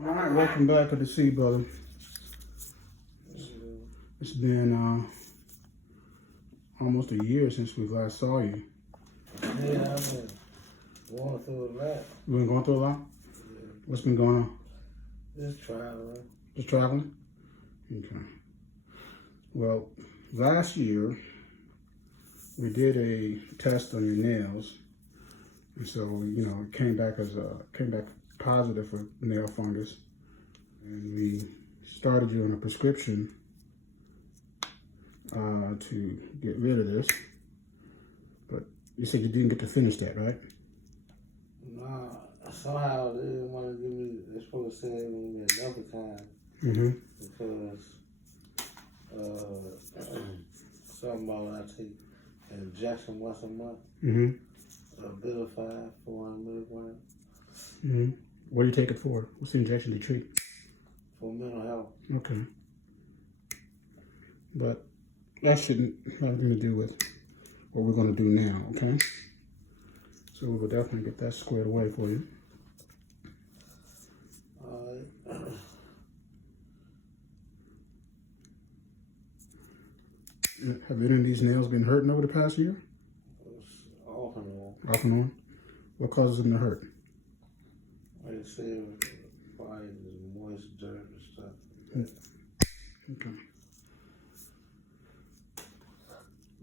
All right, welcome back. Good to see you, brother. It's been almost a year since we last saw you. Yeah, I've been going through a lot. You been going through a lot? Yeah. What's been going on? Just traveling. Just traveling? Okay. Well, last year we did a test on your nails, and so it came back positive for nail fungus, and we started you on a prescription to get rid of this. But you said you didn't get to finish that, right? Nah, somehow they didn't want to give me. They're supposed to send me another time because something about when I take an injection once a month. Buildup 400 milligrams. What do you take it for? What's the injection to treat? For mental health. Okay. But that shouldn't have anything to do with what we're going to do now, okay? So we will definitely get that squared away for you. Have any of these nails been hurting over the past year? Off and on. Off and on? What causes them to hurt? Like I said, probably the moist dirt and stuff. Okay.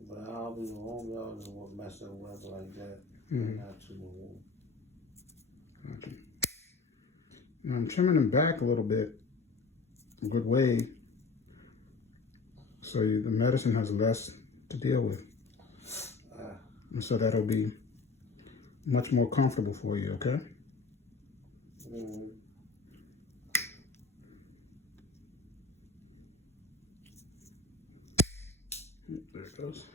But I'll be wrong, y'all know what mess up weather like that. Not too much. Okay. Now I'm trimming them back a little bit, a good way, so the medicine has less to deal with. And so that'll be much more comfortable for you, okay? There it goes.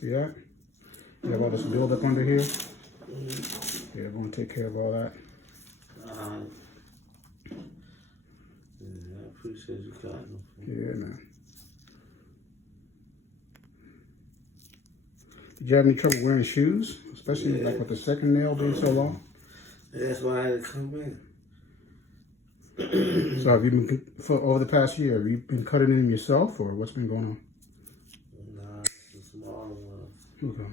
See that? You have all this buildup under here? Yeah, I'm going to take care of all that. Yeah, I appreciate you cutting them. Yeah, man. Did you have any trouble wearing shoes? Especially like with the second nail being so long? That's why I had to come in. So have you been, over the past year, have you been cutting them yourself, or what's been going on? Nah, the smaller ones. Okay.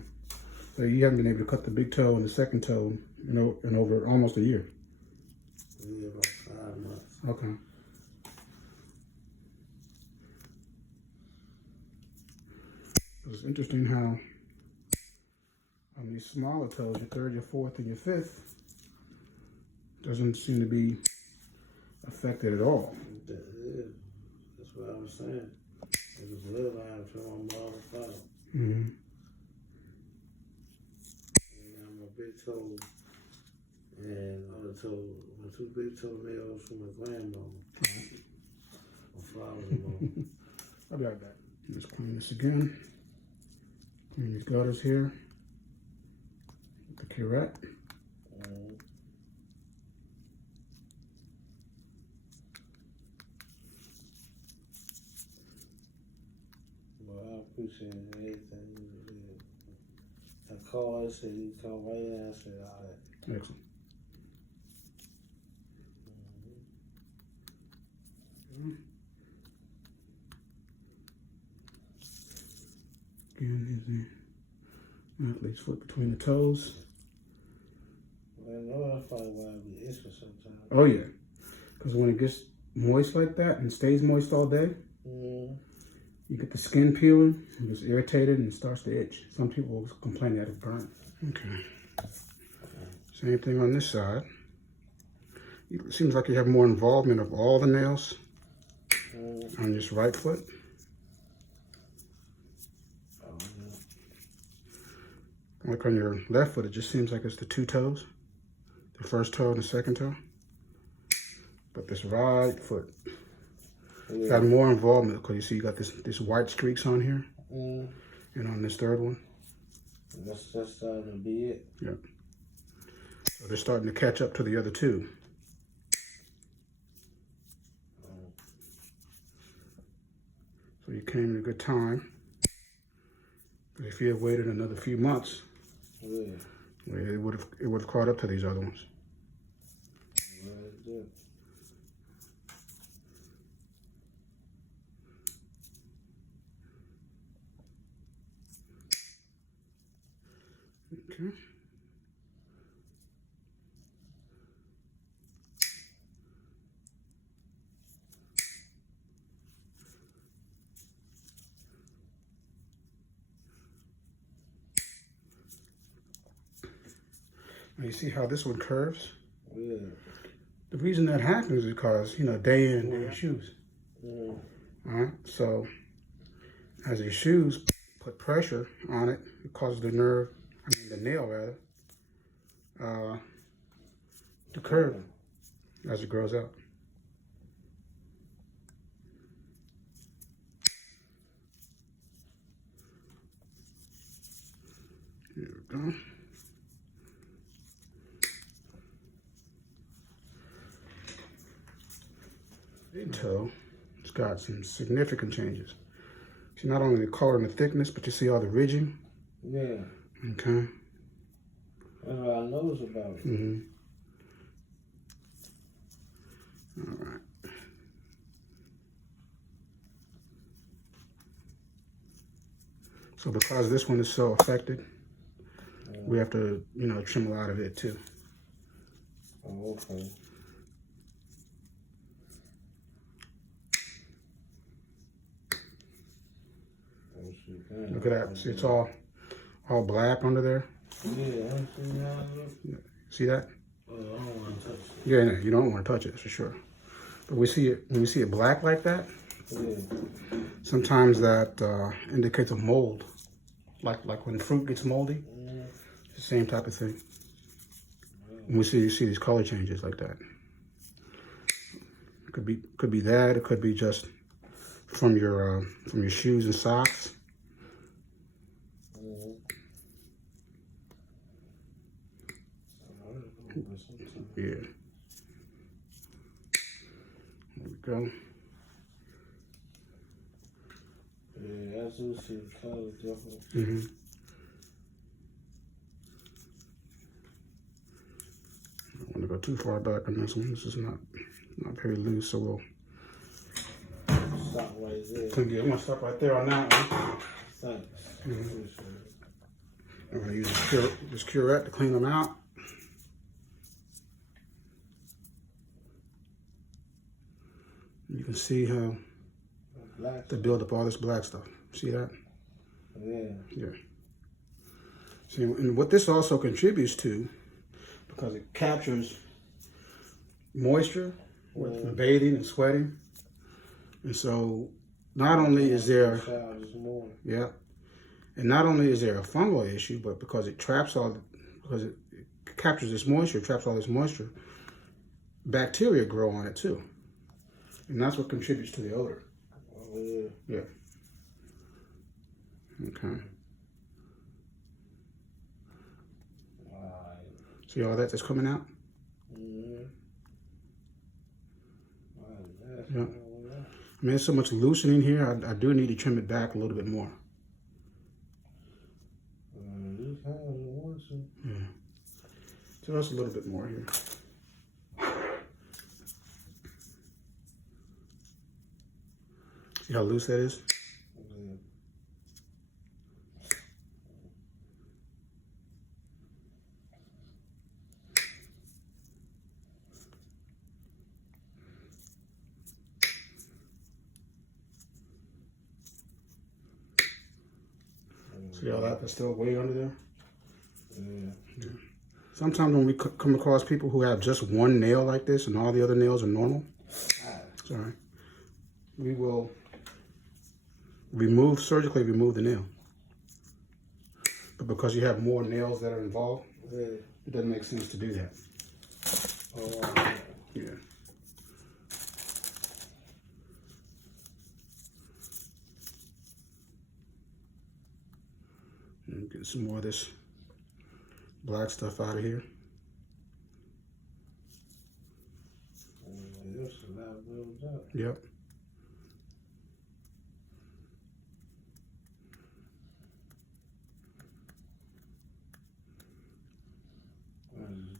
So you haven't been able to cut the big toe and the second toe in over almost a year? Yeah, about 5 months. Okay. It's interesting how on these smaller toes, your third, your fourth, and your fifth, doesn't seem to be affected at all. That's what I was saying. There's a bloodline from my mother's father. And my big toe and other toe, my 2 big toenails from my grandmama. My father-in-law. I'll be right back. Let's clean this again. Clean these gutters here. The curette. Well, I appreciate everything you did. I called, I said, you come right in, I said, all that. Excellent. Again, here's the athlete's foot between the toes. Well, I know that's probably why I be itching sometimes. Oh yeah, because when it gets moist like that and stays moist all day, you get the skin peeling, it gets irritated and it starts to itch. Some people complain that it burns. Okay. Same thing on this side. It seems like you have more involvement of all the nails on this right foot. Like on your left foot, it just seems like it's the 2 toes. The first toe and the second toe. But this right foot got more involvement because you see you got this white streaks on here. And on this third one. That's starting to be it. Yep. So they're starting to catch up to the other 2. So you came at a good time. But if you had waited another few months, it would have caught up to these other ones. Right. that. Okay. Now you see how this one curves? Yeah. The reason that happens is because, you know, day in your shoes. Yeah. All right, so as your shoes put pressure on it, it causes the nerve, the nail rather, to curve as it grows out. Here we go. Big toe, it's got some significant changes. See not only the color and the thickness, but you see all the ridging. Yeah. Okay. That's what I noticed about it. Mm-hmm. All right. So because this one is so affected, we have to, you know, trim a lot of it too. Oh, okay. Look at that. See, it's all black under there. Yeah, I see how it looks. See that? I don't want to touch it. Yeah, no, you don't want to touch it for sure. But we see it when we see it black like that. Yeah. Sometimes that indicates a mold, like when fruit gets moldy. It's the same type of thing. When you see these color changes like that. It could be that. It could be just from your shoes and socks. Yeah. There we go. Yeah, I do see the color difference. Mm-hmm. I don't want to go too far back on this one. This is not very loose, so we'll Stop right there. yeah, I'm gonna stop right there on that one. Thanks. Mm-hmm. I'm gonna use this curette to clean them out. You can see how they build up all this black stuff. See that? Yeah. Yeah. See, and what this also contributes to, because it captures moisture with bathing and sweating, and so not only is there, yeah, and not only is there a fungal issue, but because it traps because it captures this moisture, traps all this moisture, bacteria grow on it too. And that's what contributes to the odor. Oh, yeah. Yeah. Okay. See all that's coming out? Mm-hmm. Yeah. I mean, there's so much loosening here. I do need to trim it back a little bit more. Yeah. So that's a little bit more here. See how loose that is? See how that's still way under there? Yeah. Sometimes when we come across people who have just one nail like this and all the other nails are normal, sorry, we will surgically remove the nail. But because you have more nails that are involved, it doesn't make sense to do that. Oh, yeah. And get some more of this black stuff out of here. Yep.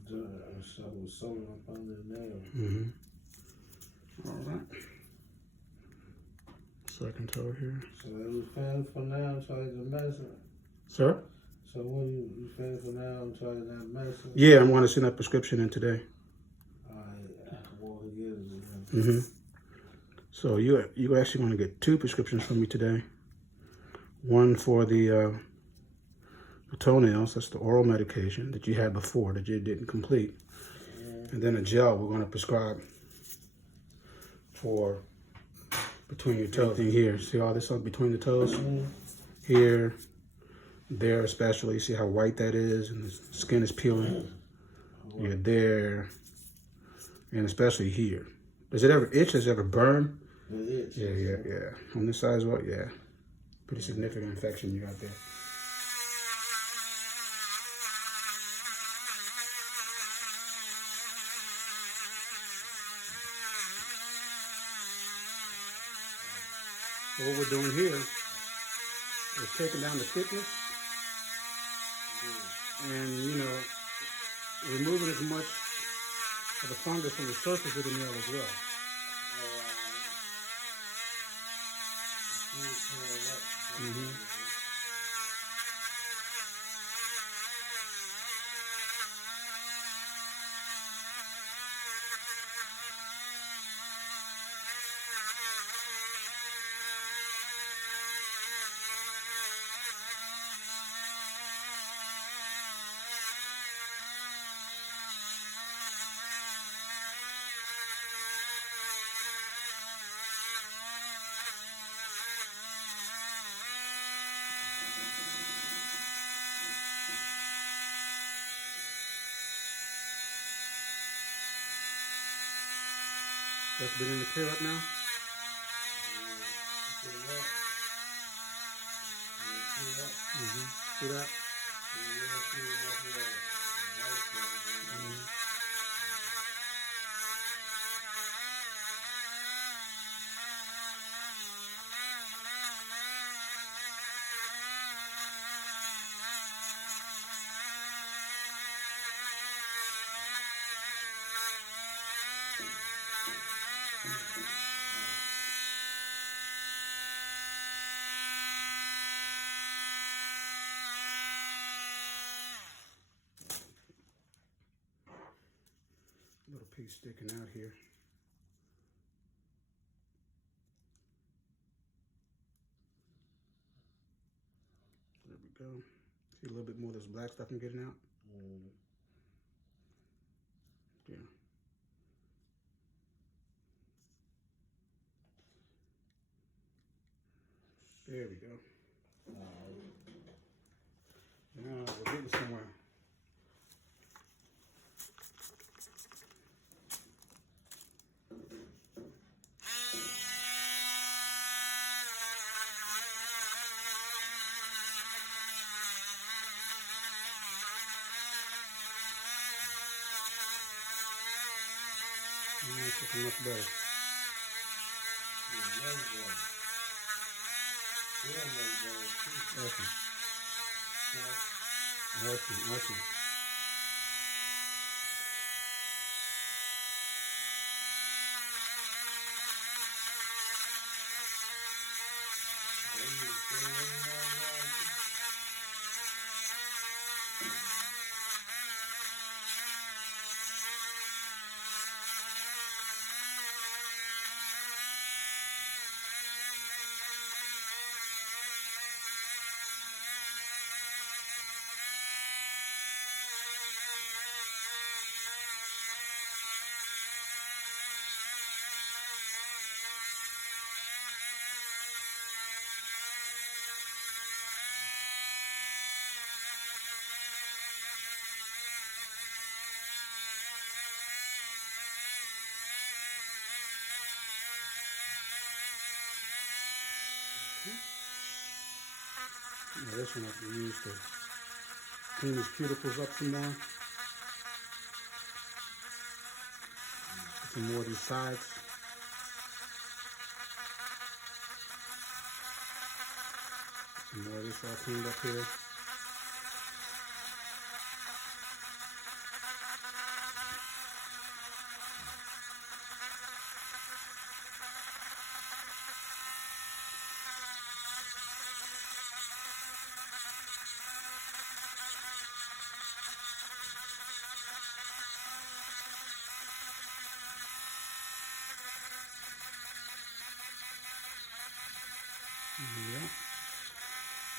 So it was sewing up under the nail. All right. Second toe here. So it was finished for now until I get the medicine. Sir? So when you finished for now until I get that medicine? Yeah, I'm going to send that prescription in today. I walk again. So you actually want to get 2 prescriptions from me today. One for the toenails, that's the oral medication that you had before that you didn't complete. And then a gel we're going to prescribe for between your toes. Here, see all this up between the toes? Here, there especially, see how white that is and the skin is peeling? You're there, and especially here. Does it ever itch? Does it ever burn? It Yeah, yeah, yeah. On this side as well, yeah. Pretty significant infection you got there. So what we're doing here is taking down the thickness and, you know, removing as much of the fungus from the surface of the nail as well. That's beginning to clear up now. See that? Little piece sticking out here. There we go. See a little bit more of this black stuff I'm getting out? Yeah. There we go. Now we're getting somewhere. It's looking much better. Awesome. Now this one I can use to clean these cuticles up some more. Some more of these sides. Some more of this all cleaned up here.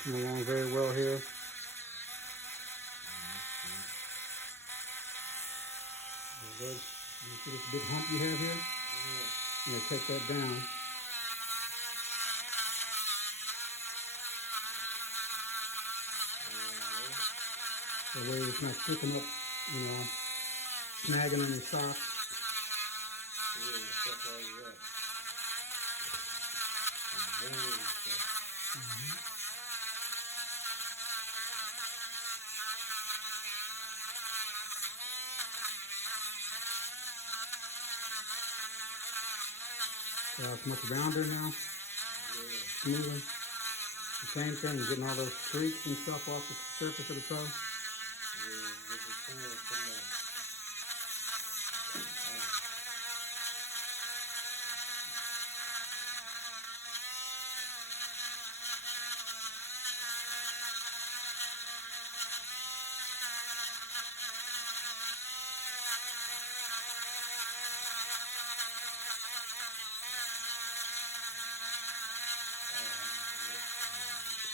Coming along very well here. You see this big hump you have here? I'm going to take that down. That way it's not sticking up, you know, snagging on your socks. It's much rounder now. Smoother. The same thing, you're getting all those streaks and stuff off the surface of the toe.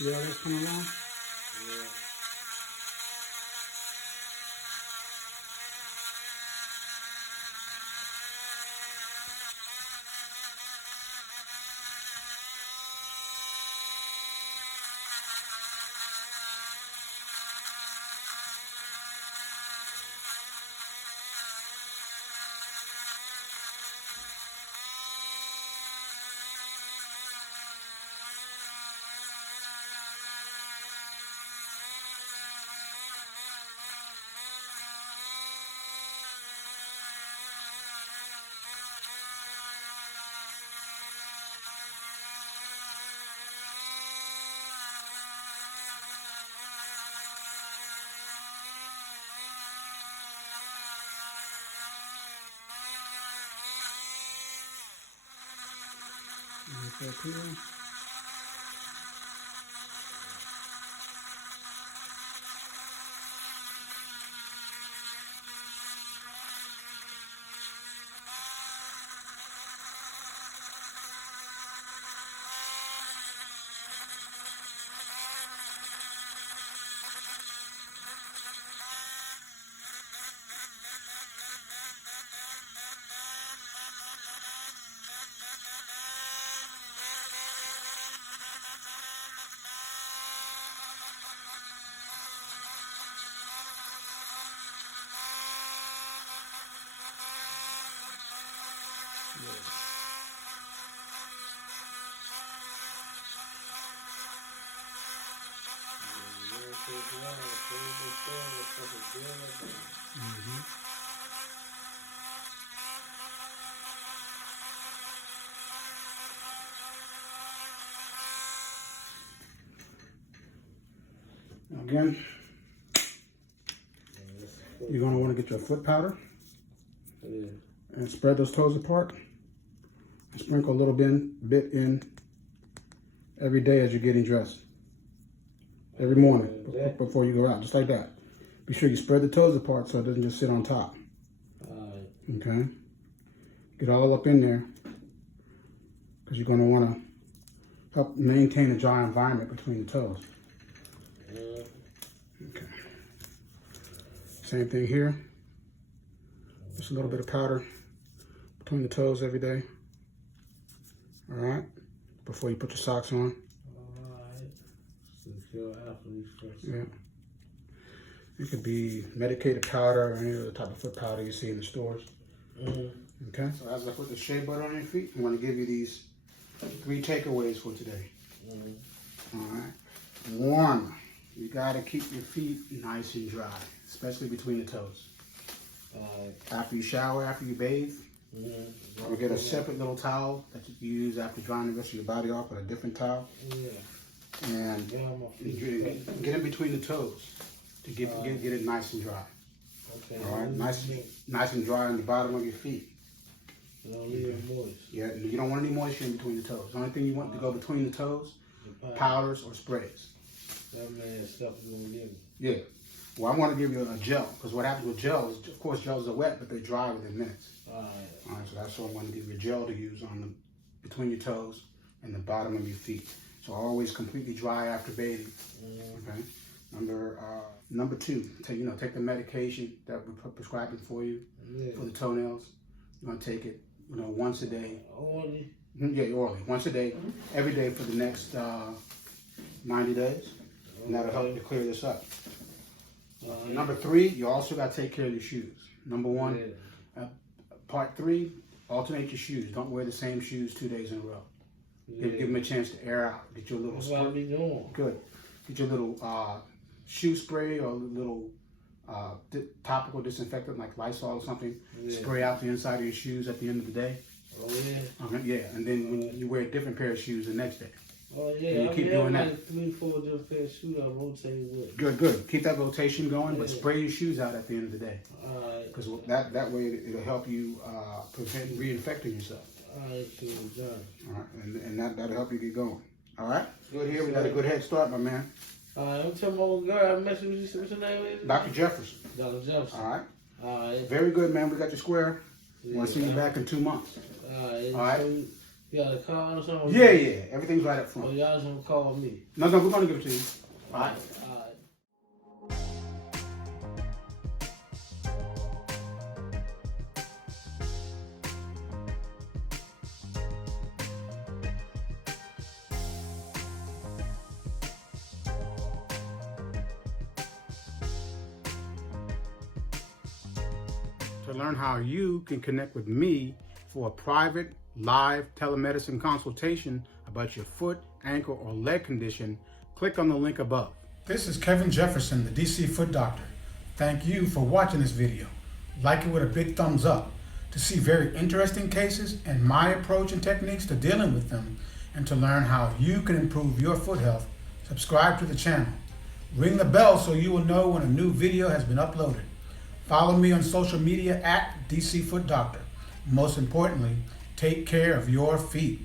See how that's coming along? Yeah. Right up here. Again, you're going to want to get your foot powder and spread those toes apart. And sprinkle a little bit in every day as you're getting dressed. Every morning before you go out, just like that. Be sure you spread the toes apart so it doesn't just sit on top. Okay? Get all up in there because you're going to want to help maintain a dry environment between the toes. Okay. Same thing here. Just a little bit of powder between the toes every day. All right? Before you put your socks on. Yeah. It could be medicated powder or any other type of foot powder you see in the stores. Okay? So as I put the shea butter on your feet, I'm going to give you these 3 takeaways for today. All right? 1, you got to keep your feet nice and dry, especially between the toes. After you shower, after you bathe, or get a separate little towel that you can use after drying the rest of your body off with a different towel. And get in between the toes to get it nice and dry. All right, nice and dry on the bottom of your feet. Don't leave it moist. Yeah, you don't want any moisture in between the toes. The only thing you want to go between the toes, powders or sprays. That man stuff is gonna give me. Yeah. Well, I want to give you a gel because what happens with gels, of course, gels are wet, but they dry within minutes. All right, so that's why I want to give you a gel to use on between your toes and the bottom of your feet. So always completely dry after bathing. Okay. Number 2, take the medication that we're prescribing for you for the toenails. You're gonna take it, once a day. Orally? Yeah, orally, once a day, every day for the next 90 days, and that'll help you clear this up. Number 3, you also got to take care of your shoes. Number 1, part 3, alternate your shoes. Don't wear the same shoes 2 days in a row. Give them a chance to air out. Get your little. That's what I be doing. Good. Get your little shoe spray or little topical disinfectant like Lysol or something. Spray out the inside of your shoes at the end of the day. Oh yeah. Yeah, and then when you wear a different pair of shoes the next day. Oh yeah. And you keep doing that. Like 3-4 different pairs of shoes I rotate with. Good. Keep that rotation going, but spray your shoes out at the end of the day. Alright. Because that way it'll help you prevent reinfecting yourself. Alright, cool, done. All right, and that'll help you get going. All right. Good here. We got a good head start, my man. Alright, I'm telling my old girl I met you. What's your name? Dr. Jefferson. Dr. Jefferson. All right. Alright. Very good, man. We got your square. Want to see you back in 2 months. Alright. All right. So you got a call or something? Yeah. Everything's right up Oh, front. y'all just gonna call me. No, we're gonna give it to you. All right. Alright. To learn how you can connect with me for a private, live telemedicine consultation about your foot, ankle, or leg condition, click on the link above. This is Kevin Jefferson, the DC Foot Doctor. Thank you for watching this video. Like it with a big thumbs up. To see very interesting cases and my approach and techniques to dealing with them, and to learn how you can improve your foot health, subscribe to the channel. Ring the bell so you will know when a new video has been uploaded. Follow me on social media at DC Foot Doctor. Most importantly, take care of your feet.